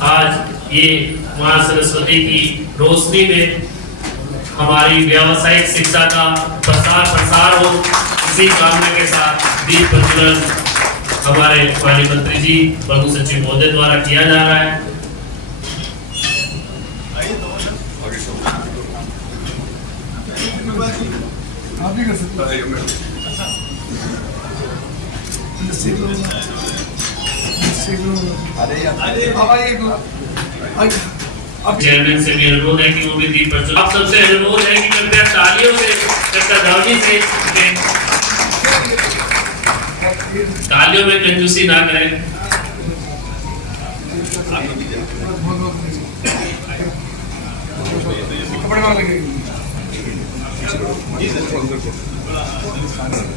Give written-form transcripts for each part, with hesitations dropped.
आज ये मां सरस्वती की रोशनी में हमारी व्यावसायिक शिक्षा का प्रसार हो, इसी कामना के साथ दीप प्रज्वलन हमारे माननीय मंत्री जी प्रमुख सचिव महोदय द्वारा किया जा रहा है। आप भी कर सकते चेयरमैन से भी अनुरोध है कि वो भी दीप प्रज्वलन। आप सबसे अनुरोध है कि कृपया तालियों से, ध्वनि से, तालियों में कंजूसी ना करें।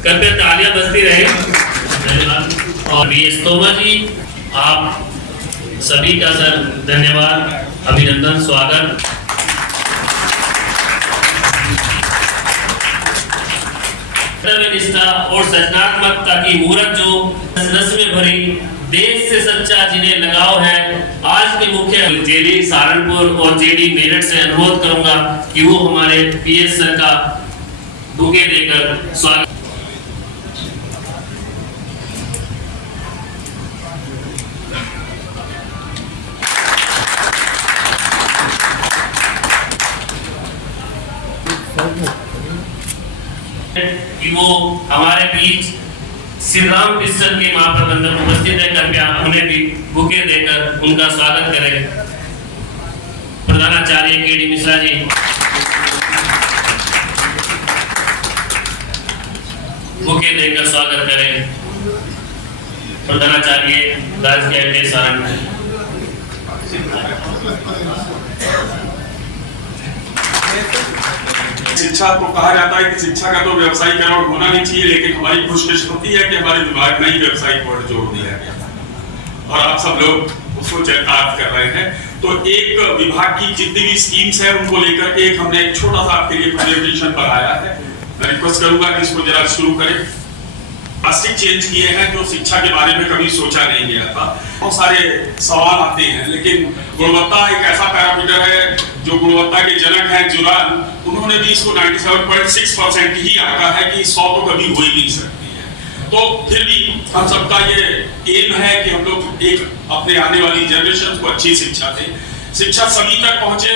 कृपया तालियां बजती रहे। और बीएस तोमर जी, आप सभी का सर धन्यवाद, अभिनंदन, स्वागत। निष्ठा और सृजनात्मकता की मूरत जो रस में भरी, देश से सच्चा जिन्हें लगाव है, आज के मुख्य जेडी सहारनपुर और जेडी मेरठ से अनुरोध करूंगा कि वो हमारे पीएस सर का बुके देकर स्वागत। कि वो हमारे बीच श्री राम पिस्टल के महाप्रबंधक उपस्थित है, कृपया उन्हें भी बुके देकर उनका स्वागत करें। प्रधानाचार्य केडी मिश्रा जी, बुके देकर स्वागत करें। प्रधानाचार्य राजकीय सहारनपुर। शिक्षा को कहा जाता है कि शिक्षा का तो व्यवसायीकरण होना नहीं चाहिए, लेकिन हमारी खुशकिस्मती है कि हमारे विभाग में ही व्यवसायिक पर जोर दिया गया और आप सब लोग उसको चरितार्थ कर रहे हैं। तो एक विभाग की जितनी भी स्कीम्स है उनको लेकर के हमने एक छोटा सा आपके लिए प्रेजेंटेशन बनाया है। मैं रिक्वेस्ट करूंगा कि इसको जरा शुरू करें। ड्रास्टिक चेंज किए हैं जो शिक्षा के बारे में कभी सोचा नहीं गया था। बहुत सारे सवाल आते हैं, लेकिन गुणवत्ता एक ऐसा पैरामीटर है जो गुणवत्ता के जनक हैं जुरान, उन्होंने भी इसको 97.6% ही आंका है कि 100 तो कभी हो ही नहीं सकती है। तो फिर भी हम सबका ये एम है कि हम लोग एक अपने आने वाली जनरेशन को अच्छी शिक्षा दें, शिक्षा सभी तक पहुंचे,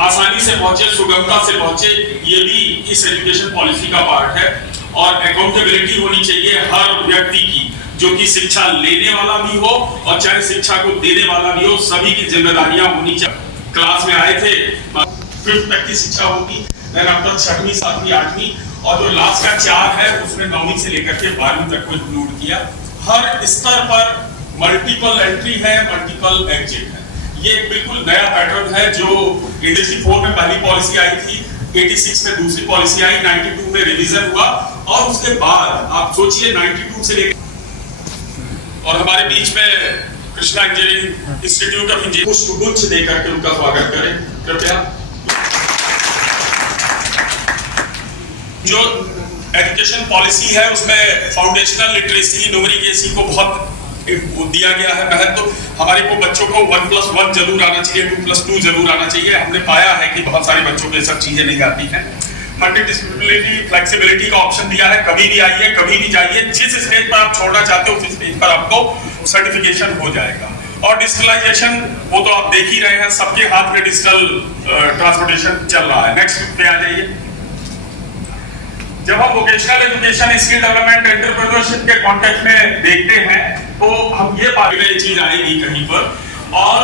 आसानी से पहुंचे, सुगमता से पहुंचे। ये भी इस एजुकेशन पॉलिसी का पार्ट है। और अकाउंटेबिलिटी होनी चाहिए हर व्यक्ति की, जो कि शिक्षा लेने वाला भी हो और चाहे शिक्षा को देने वाला भी हो, सभी की जिम्मेदारियां होनी चाहिए। क्लास में आए थे 5th तक की शिक्षा होगी, देन आफ्टर 6वीं 7वीं 8वीं, और जो लास्ट का 4 है उसमें 9वीं से लेकर के 12वीं तक को इंक्लूड किया। हर स्तर पर मल्टीपल एंट्री है, मल्टीपल एग्जिट है। ये एक बिल्कुल नया पैटर्न है जो 84 में पहली पॉलिसी आई थी, 86 में दूसरी पॉलिसी आई, 92 में रिवीजन हुआ, और उसके बाद आप सोचिए 92 से लेकर, और हमारे बीच में Krishna engineering institute of engineering पुष्पगुच्छ देकर के उनका स्वागत करें कृपया। जो एजुकेशन पॉलिसी है उसमें फाउंडेशनल लिटरेसी, न्यूमेरिकेसी को बहुत दिया गया है महत्व। तो हमारे को बच्चों को 1+1 जरूर आना चाहिए, 2+2 जरूर आना चाहिए। हमने पाया है कि बहुत सारे बच्चों को ये सब चीजें नहीं आती हैं। मल्टीडिसिप्लिनरी फ्लेक्सिबिलिटी का ऑप्शन दिया है, कभी भी आइए, कभी भी जाइए, जिस स्टेज पर आप छोड़ना चाहते हो उस स्टेज पर आपको सर्टिफिकेशन हो जाएगा। और डिजिटलाइजेशन वो तो आप देख ही रहे हैं, सबके हाथ में डिजिटल ट्रांसपोर्टेशन चल रहा है। नेक्स्ट पे आ जाइए। जब हम vocational education, skill development, entrepreneurship के कॉन्टेक्स्ट में देखते हैं तो हम ये पाएंगे चीज आएगी कहीं पर, और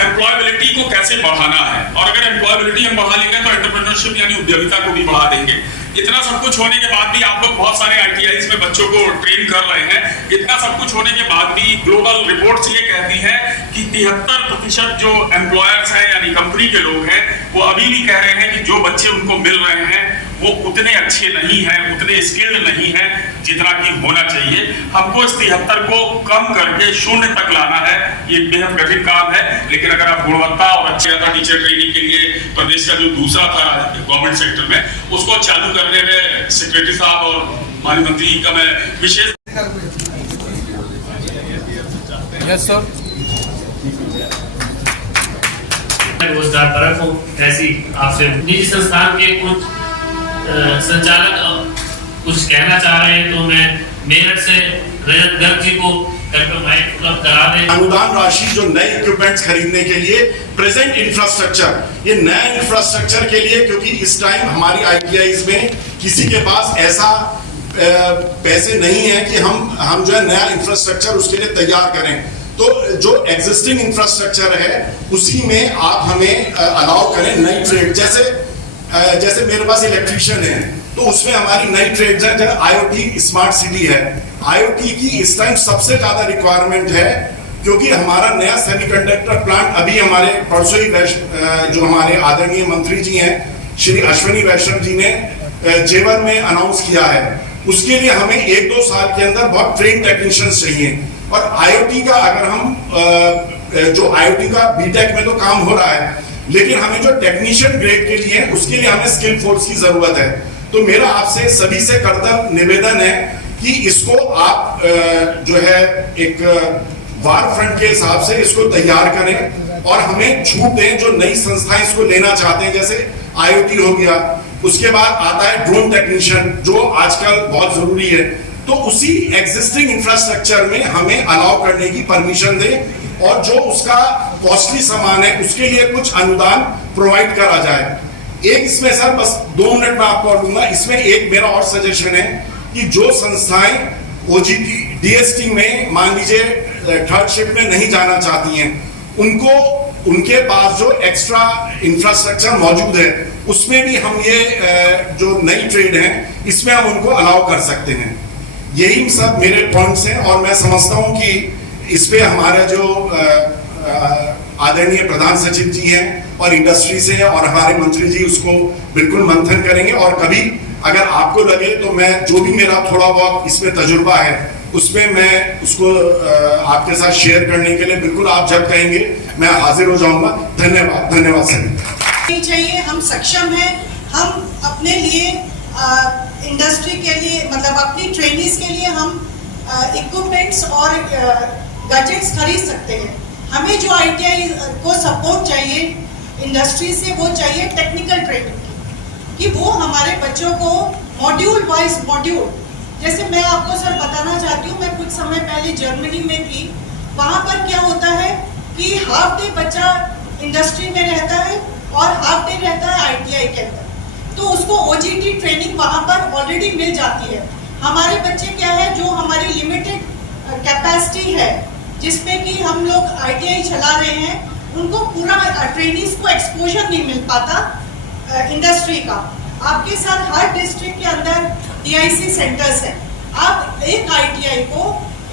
एम्प्लॉयबिलिटी को कैसे बढ़ाना है। और अगर एम्प्लॉयबिलिटी हम बढ़ा लेंगे तो एंटरप्रेन्योरशिप यानी उद्यमिता को भी बढ़ा देंगे। इतना सब कुछ होने के बाद भी आप लोग बहुत सारे ITIs में बच्चों को ट्रेन कर रहे हैं। इतना सब कुछ होने के बाद भी ग्लोबल रिपोर्ट्स ये कहती हैं कि 73% जो एम्प्लॉयर्स हैं यानी कंपनी के लोग हैं, वो अभी भी कह रहे हैं कि जो बच्चे उनको मिल रहे हैं वो उतने अच्छे नहीं हैं, उतने स्किल्ड नहीं हैं जितना कि होना चाहिए। हमको इस 73 को कम करके 0 तक लाना है। ये बेहद कठिन काम है, लेकिन अगर आप गुणवत्ता और अच्छे टीचर ट्रेनिंग के लिए प्रदेश का जो दूसरा था गवर्नमेंट सेक्टर में, उसको चालू करने में सेक्रेटरी साहब और माननीय मंत्री जी का मैं विशेष यस सर। रोजगार परक हो। ऐसी आपसे निजी संस्थान के कुछ संचालक कुछ कहना चाह रहे हैं, तो मैं मेरठ से रजत गर्ग जी को कृपया माइक उपलब्ध करा दें। अनुदान राशि जो नए इक्विपमेंट्स खरीदने के लिए, प्रेजेंट इंफ्रास्ट्रक्चर, ये नया इंफ्रास्ट्रक्चर के लिए, क्योंकि इस टाइम हमारी ITIs में किसी के पास ऐसा पैसे नहीं है कि हम जो है नया इंफ्रास्ट्रक्चर उसके लिए तैयार करें। तो जो एग्जिस्टिंग इंफ्रास्ट्रक्चर है उसी में आप हमें अलाउ करें नई ट्रेड, जैसे मेरे पास इलेक्ट्रिशियन है तो उसमें हमारी नई ट्रेड्स है, जैसे IoT स्मार्ट सिटी है। IoT की इस टाइम सबसे ज्यादा रिक्वायरमेंट है, क्योंकि हमारा नया सेमीकंडक्टर प्लांट अभी हमारे परसों ही जो हमारे आदरणीय मंत्री जी हैं श्री अश्विनी वैष्णव जी ने जेवर में अनाउंस किया है। उसके लिए हमें 1-2 साल के अंदर बहुत ट्रेन टेक्नीशियंस चाहिए। और IoT का अगर हम जो IoT का बीटेक में तो काम हो रहा है, लेकिन हमें जो टेक्नीशियन ग्रेड के लिए उसके लिए हमें स्किल फोर्स की जरूरत है। तो मेरा आपसे सभी से करतब निवेदन है कि इसको आप जो है एक वार फ्रंट के हिसाब से इसको तैयार करें और हमें छूट दें जो नई संस्थाएं इसको लेना चाहते हैं, जैसे IoT हो गया। उसके बाद आता है ड्रोन टेक्नीशियन जो आजकल बहुत जरूरी है। तो उसी एग्जिस्टिंग इंफ्रास्ट्रक्चर में हमें अलाउ करने की परमिशन दें और जो उसका कॉस्टली सामान है उसके लिए कुछ अनुदान प्रोवाइड करा जाए। एक इसमें सर बस 2 मिनट में आपको दूंगा, इसमें एक मेरा और सजेशन है कि जो संस्थाएं OGT DST में मान लीजिए थर्ड शिफ्ट में नहीं जाना चाहती हैं, उनको उनके पास जो एक्स्ट्रा इंफ्रास्ट्रक्चर मौजूद है उसमें भी हम ये जो नई ट्रेड है इसमें हम उनको अलाउ कर सकते हैं। यही सब मेरे पॉइंट्स हैं और मैं समझता हूं कि इस पे हमारे जो आदरणीय प्रधान सचिव जी हैं और इंडस्ट्री से और हमारे मंत्री जी उसको बिल्कुल मंथन करेंगे। और कभी अगर आपको लगे तो मैं जो भी मेरा थोड़ा बहुत इसमें तजुर्बा है उसमें मैं उसको आपके साथ शेयर करने के लिए बिल्कुल आप जब कहेंगे मैं हाजिर हो जाऊंगा। धन्यवाद सर। चाहिए हम सक्षम हैं, हम अपने लिए इंडस्ट्री के लिए मतलब अपनी ट्रेनिंग्स के लिए हम इक्विपमेंट्स और गैजेट्स खरीद सकते हैं। हमें जो ITI को सपोर्ट चाहिए इंडस्ट्री से, वो चाहिए टेक्निकल ट्रेनिंग कि वो हमारे बच्चों को मॉड्यूल वाइज मॉड्यूल, जैसे मैं आपको सर बताना चाहती हूँ, मैं कुछ समय पहले जर्मनी में थी। वहाँ पर क्या होता है कि हाफ डे बच्चा इंडस्ट्री में रहता है और हाफ डे रहता है ITI के अंदर, तो उसको OGT ट्रेनिंग वहाँ पर ऑलरेडी मिल जाती है। हमारे बच्चे क्या है जो हमारी लिमिटेड कैपेसिटी है जिसमें कि हम लोग ITI चला रहे हैं, उनको पूरा ट्रेनिंग्स को एक्सपोजर नहीं मिल पाता इंडस्ट्री का। आपके साथ हर डिस्ट्रिक्ट के अंदर DIC सेंटर्स हैं। आप एक ITI को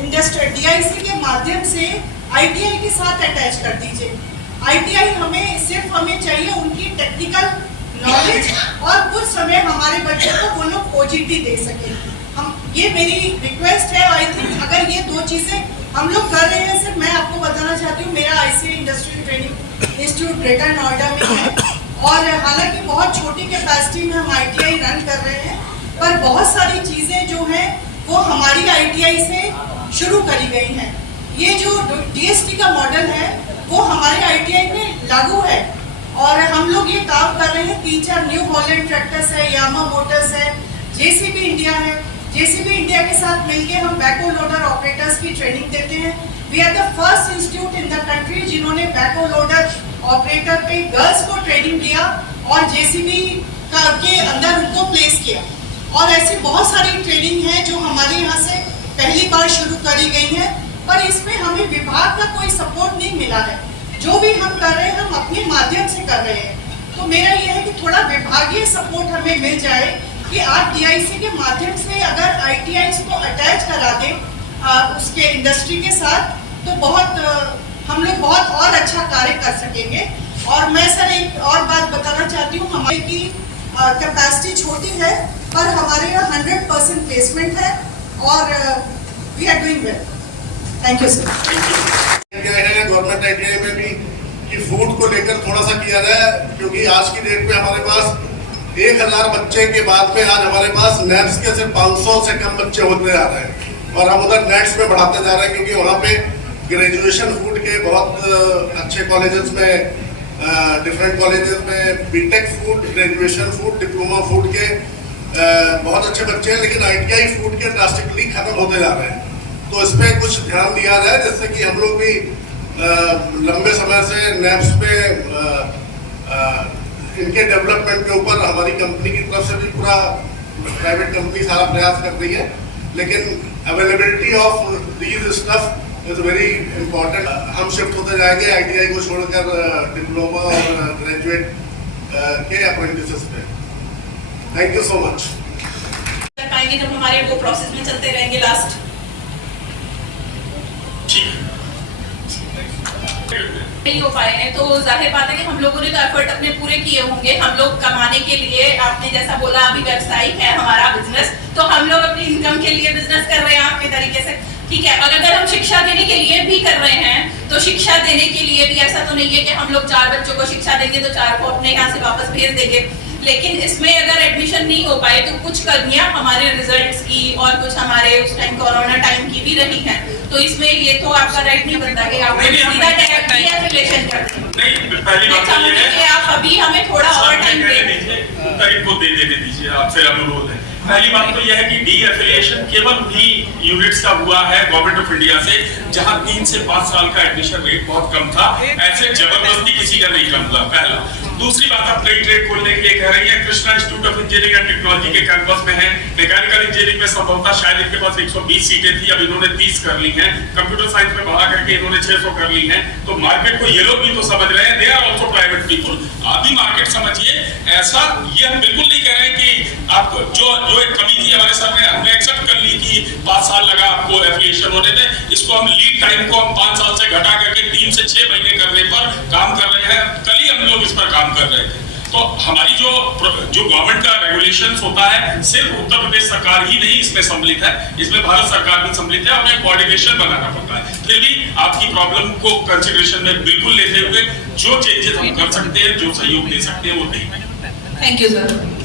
DIC के माध्यम से ITI के साथ अटैच कर दीजिए। ITI हमें चाहिए उनकी टेक्निकल नॉलेज और कुछ समय हमारे बच्चों को वो लोग OGT दे सके। ये मेरी रिक्वेस्ट है। आई थिंक अगर ये 2 चीजें हम लोग कर रहे हैं सर, मैं आपको बताना चाहती हूँ मेरा ICA industrial training institute greater Noida में है और हालांकि बहुत छोटी कैपेसिटी में हम ITI रन कर रहे हैं, पर बहुत सारी चीजें जो हैं वो हमारी ITI से शुरू करी गई हैं। ये जो DST का मॉडल है वो हमारे ITI में लागू है और हम लोग ये काम कर रहे हैं। 3-4 न्यू हॉलैंड ट्रैक्टर्स है, यामा मोटर्स है, JCB इंडिया है। JCB इंडिया के साथ मिलकर हम बैको लोडर ऑपरेटर्स की ट्रेनिंग देते हैं। We are the first institute in the country जिन्होंने बैको लोडर ऑपरेटर पे गर्ल्स को ट्रेनिंग दिया और JCB के अंदर उनको प्लेस किया। और ऐसी बहुत सारी ट्रेनिंग है जो हमारे यहाँ से पहली बार शुरू करी गई है, पर इसमें हमें विभाग का कोई सपोर्ट नहीं मिला है। जो भी हम कर रहे हैं हम अपने माध्यम से कर रहे हैं। तो मेरा यह है कि थोड़ा विभागीय सपोर्ट हमें मिल जाए कि आप DIC के माध्यम से अगर ITIs को अटैच करा दें उसके इंडस्ट्री के साथ, तो हम लोग बहुत और अच्छा कार्य कर सकेंगे। और मैं सर एक और बात बताना चाहती हूँ, हमारी की कैपेसिटी छोटी है पर हमारे यहाँ 100% प्लेसमेंट है और we are doing well. Thank you sir. Government ITI में भी कि फूड को लेकर थोड़ा सा किया जाए, क्योंकि आज की डेट में हमारे पास 1000 बच्चे के बाद में आज हमारे पास नेट्स के सिर्फ 500 से कम बच्चे होते जा रहे हैं और हम उधर नेट्स में बढ़ाते जा रहे हैं, क्योंकि वहाँ पे ग्रेजुएशन फूड के बहुत अच्छे कॉलेजेस में डिफरेंट कॉलेजेस में BTech food, graduation food, diploma food के बहुत अच्छे बच्चे हैं, लेकिन ITI फूड के ड्रास्टिकली खत्म होते जा रहे हैं। तो इस पर कुछ ध्यान दिया जाए, जिससे कि हम लोग भी लंबे समय से NABS पे इनके डेवलपमेंट के ऊपर हमारी कंपनी की तरफ से भी पूरा प्राइवेट कंपनी सारा प्रयास कर रही है, लेकिन availability of these stuff is very important. हम शिफ्ट होते जाएंगे ITI को छोड़कर डिप्लोमा और ग्रेजुएट के अप्रेंटिसेस पे। Thank you so much. कर पाएंगे जब हमारे वो प्रोसेस में चलते रहेंगे लास्ट। नहीं हो पाए हैं तो जाहिर बात है कि हम लोगों ने तो एफर्ट अपने पूरे किए होंगे। हम लोग कमाने के लिए, आपने जैसा बोला अभी व्यवसायिक है हमारा बिजनेस, तो हम लोग अपनी इनकम के लिए बिजनेस कर रहे हैं आपके तरीके से, ठीक है। और अगर हम शिक्षा देने के लिए भी कर रहे हैं तो शिक्षा देने के लिए भी ऐसा तो नहीं है कि हम लोग 4 बच्चों को शिक्षा देंगे तो 4 को अपने यहाँ से वापस भेज देंगे। लेकिन इसमें अगर एडमिशन नहीं हो पाए तो कुछ कमियां हमारे रिजल्ट्स की और कुछ हमारे उस टाइम कोरोना टाइम की भी रही हैं, तो इसमें ये तो आपका राइट नहीं बनता कि आप सीधा रिलेशन कर दें। नहीं, पहली बात तो ये है आप अभी हमें थोड़ा और टाइम दें, को दे दीजिए, आपसे अनुरोध है। पहली बात तो यह है कि डी एफिलिएशन केवल उन्हीं यूनिट्स का हुआ है गवर्नमेंट ऑफ इंडिया से जहां 3 से 5 साल का एडमिशन रेट बहुत कम था, ऐसे जबरदस्ती किसी का नहीं कम था। पहला। दूसरी बात, आप नई ट्रेड खोलने के लिए कह रही है, Krishna institute of engineering and technology के कैंपस में है। मैकेनिकल इंजीनियरिंग में संभवतः शायद इनके पास 120 सीटें थी, अब इन्होंने 30 कर ली हैं। कंप्यूटर साइंस में बढ़ा करके इन्होंने 600 कर ली हैं। तो मार्केट को ये लोग भी तो समझ रहे हैं, they are also private people. आप भी मार्केट समझिए। ऐसा ये हम बिल्कुल नहीं कह रहे हैं कि आप जो एक कमी थी हमारे सामने, हमने एक्सेप्ट कर ली कि 5 साल लगा आपको एफिलिएशन होने में, इसको हम लीड टाइम को हम 5 साल से घटा करके 3 से 6 महीने करने पर काम कर रहे हैं। कल ही हम लोग इस पर काम कर रहे थे। तो हमारी जो गवर्नमेंट का रेगुलेशंस होता है, सिर्फ उत्तर प्रदेश सरकार ही नहीं इसमें सम्मिलित है, इसमें भारत सरकार भी सम्मिलित है। हमें कोऑर्डिनेशन बनाना पड़ता है। फिर भी आपकी प्रॉब्लम को कंसिडरेशन में बिल्कुल लेते हुए जो चेंजेस हम कर सकते हैं, जो सहयोग दे सकते हैं, वो देंगे। Thank you sir.